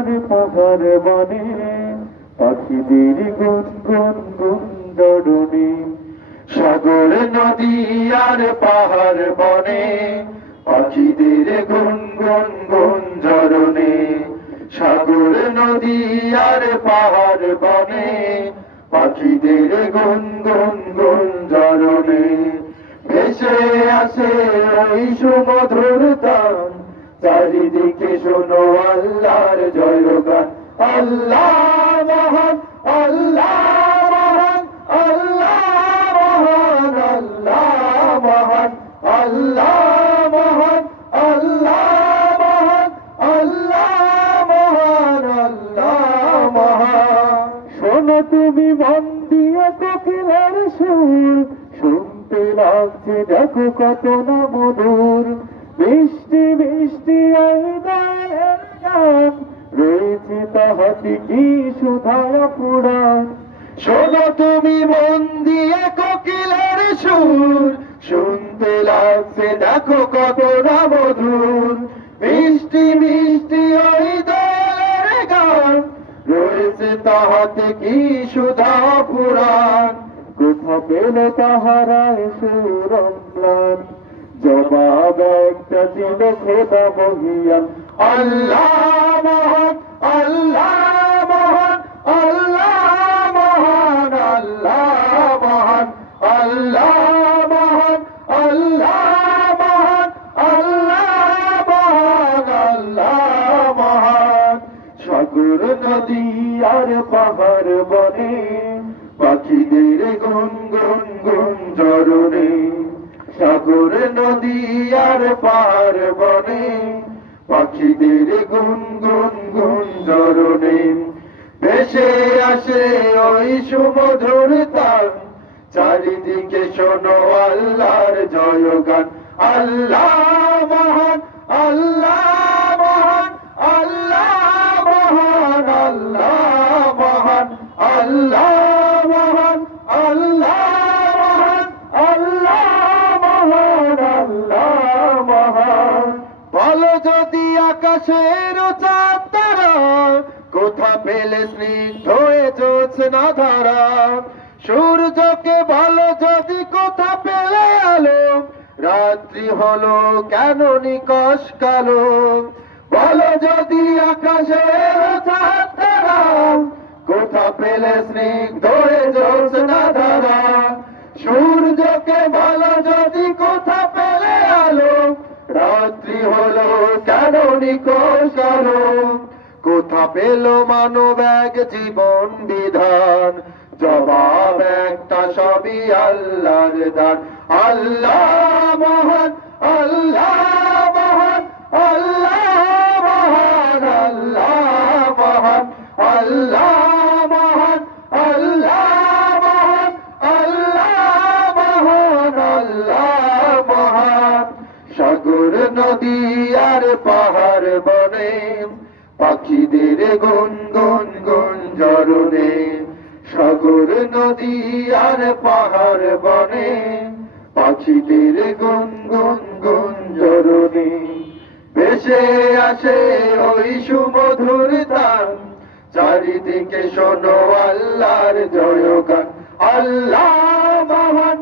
আর পাহাড় বনে পাখিদের গুনগুন গুঞ্জরণে। সাগর নদী আর পাহাড় বনে পাখিদের গুনগুন গুঞ্জরণে। সাগর নদী আর পাহাড় বনে পাখিদের গুনগুন গুঞ্জরণে। ভেসে আসে ওই সুমধুর তান, চারিদিকে শোনো আল্লাহর জয়গান। আল্লাহ মহান, আল্লাহ মহান, আল্লাহ মহান, আল্লাহ মহান, আল্লাহ মহান, আল্লাহ মহান, আল্লাহ মহান, আল্লাহ মহান। শোনো তুমি মন দিয়ে কোকিলের সুর, শুনতে লাগছে দেখো কত না মধুর। মিষ্টি মিষ্টি এই গানের গান, রয়েছে তাহাতে কি সুধায় পুরাণ। শোনো তুমি মন দিয়ে কোকিলের সুর, শুনতে লাগছে দেখো কত না মধুর। মিষ্টি মিষ্টি ওই দয়ালের গান, রয়েছে তাহাতে কি সুধা পুরাণ। কোথা পেলে তাহারা এসে রমলান, জবাব একটা ছিল খোদা মহিয়ান। আল্লাহ মহান, আল্লাহ মহান, আল্লাহ মহান, আল্লাহ মহান, আল্লাহ মহান, আল্লাহ মহান, আল্লাহ মহান, আল্লাহ মহান। সাগর নদী আর পাহাড় বনে পাখিদের গুনগুন গুঞ্জরণে। সাগর নদী আর পাহাড় বনে পাখিদের গুনগুন গুঞ্জরণে। ভেসে আসে ওই সুমধুর তান, চারিদিকে শোনো আল্লাহর জয়গান। আল্লাহ মহান, আল্লাহ মহান, আল্লাহ মহান, আল্লাহ মহান, আল্লাহ মহান, আল্লাহ মহান, আল্লাহ মহান, আল্লাহ মহান। বলো যদি আকাশের চাঁদ তারা, কোথা পেলে স্নিগ্ধ হয়ে জ্যোৎস্না ধারা। সূর্যকে ভালো যদি কোথা পেলে আলো, রাত্রি হলো কেন নিকষ কালো। বলো যদি আকাশের চাঁদ তারা, কোথা পেলে স্নিগ্ধ হয়ে জ্যোৎস্না ধারা। সূর্যকে ভালো যদি কোথা পেলে আলো, রাত্রি হলো কেন নিকষ কালো। কোথা পেল মানব এক জীবন বিধান, জবাব একটা সবই আল্লাহর দান। আল্লাহ মহান, আল্লাহ মহান, আল্লাহ মহান, আল্লাহ মহান, আল্লাহ মহান, আল্লাহ মহান, আল্লাহ মহান, আল্লাহ মহান। সাগর নদী আর পাহাড় বনে পাখিদের গুনগুন গুঞ্জরণে। সাগর নদী আর পাহাড় বনে পাখিদের গুনগুন গুঞ্জরণে। ভেসে আসে ওই সুমধুর তান, চারিদিকে শোনো আল্লাহর জয়গান। আল্লাহ মহান,